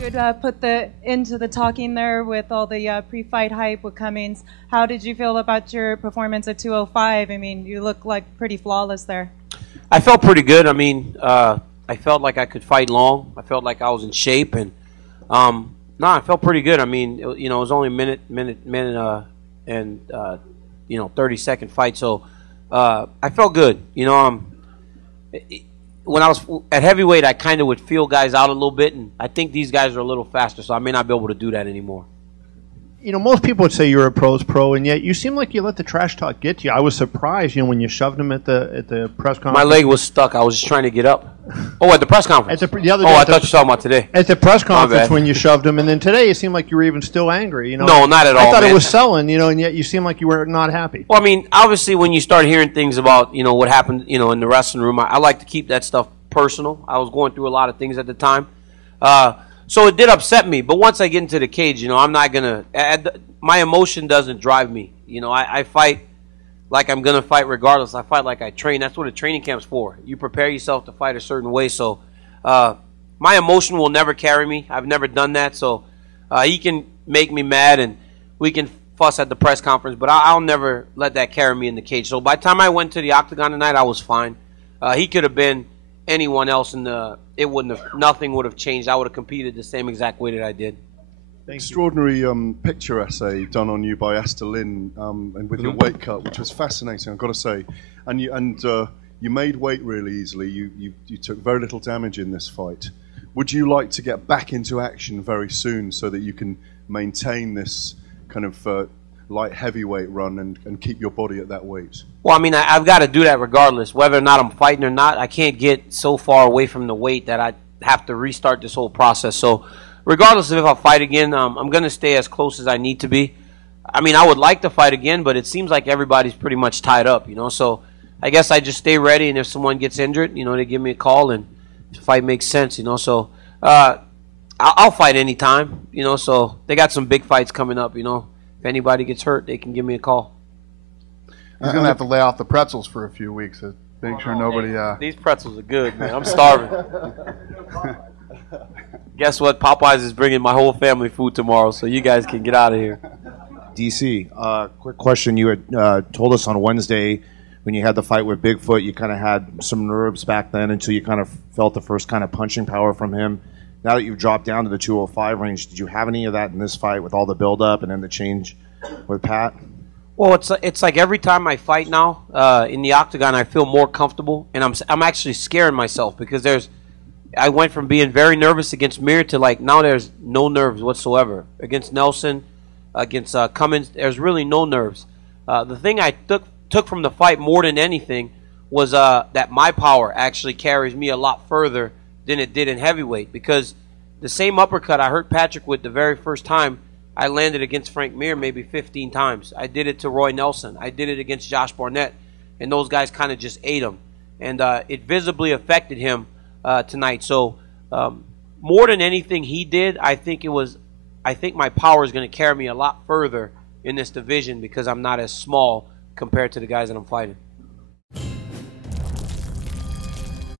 You had put into the talking there with all the pre-fight hype with Cummings. How did you feel about your performance at 205? I mean, you look like pretty flawless there. I felt pretty good. I mean, I felt like I could fight long. I felt like I was in shape, and no, I felt pretty good. I mean, you know, it was only a minute and 30-second fight, so I felt good. You know, when I was at heavyweight, I kind of would feel guys out a little bit, and I think these guys are a little faster, so I may not be able to do that anymore. You know, most people would say you're a pro's pro, and yet you seem like you let the trash talk get to you. I was surprised, you know, when you shoved him at the press conference. My leg was stuck. I was just trying to get up. Oh, at the press conference. The other day, I thought you were talking about today. At the press conference when you shoved him, and then today you seemed like you were even still angry. You know, no, not at all. I thought it was selling, you know, and yet you seem like you were not happy. Well, I mean, obviously, when you start hearing things about, you know, what happened, you know, in the wrestling room, I like to keep that stuff personal. I was going through a lot of things at the time. So it did upset me, but once I get into the cage, you know, I'm not going to – my emotion doesn't drive me. You know, I fight like I'm going to fight regardless. I fight like I train. That's what a training camp's for. You prepare yourself to fight a certain way. So my emotion will never carry me. I've never done that. So he can make me mad and we can fuss at the press conference, but I'll never let that carry me in the cage. So by the time I went to the octagon tonight, I was fine. He could have been anyone else in the – it wouldn't have – nothing would have changed. I would have competed the same exact way that I did. Extraordinary picture essay done on you by Esther Lynn and with your weight cut, which was fascinating, I've got to say. And you made weight really easily. You took very little damage in this fight. Would you like to get back into action very soon so that you can maintain this kind of light heavyweight run and keep your body at that weight? Well, I mean, I've got to do that regardless, whether or not I'm fighting or not. I can't get so far away from the weight that I have to restart this whole process. So regardless of if I fight again, I'm going to stay as close as I need to be. I mean, I would like to fight again, but it seems like everybody's pretty much tied up, you know. So I guess I just stay ready, and if someone gets injured, you know, they give me a call, and if the fight makes sense, you know. So I'll fight anytime, you know. So they got some big fights coming up, you know. If anybody gets hurt, they can give me a call. He's going to have to lay off the pretzels for a few weeks to make sure nobody... These pretzels are good, man. I'm starving. Guess what? Popeyes is bringing my whole family food tomorrow, so you guys can get out of here. DC, quick question. You had told us on Wednesday when you had the fight with Bigfoot, you kind of had some nerves back then until you kind of felt the first kind of punching power from him. Now that you've dropped down to the 205 range, did you have any of that in this fight with all the build-up and then the change with Pat? Well, it's like every time I fight now in the octagon, I feel more comfortable, and I'm actually scaring myself because I went from being very nervous against Mir to like now there's no nerves whatsoever. Against Nelson, against Cummins, there's really no nerves. The thing I took from the fight more than anything was that my power actually carries me a lot further than it did in heavyweight, because the same uppercut I hurt Patrick with the very first time, I landed against Frank Mir maybe 15 times. I did it to Roy Nelson. I did it against Josh Barnett, and those guys kind of just ate him. And it visibly affected him tonight. So more than anything he did, I think my power is going to carry me a lot further in this division because I'm not as small compared to the guys that I'm fighting.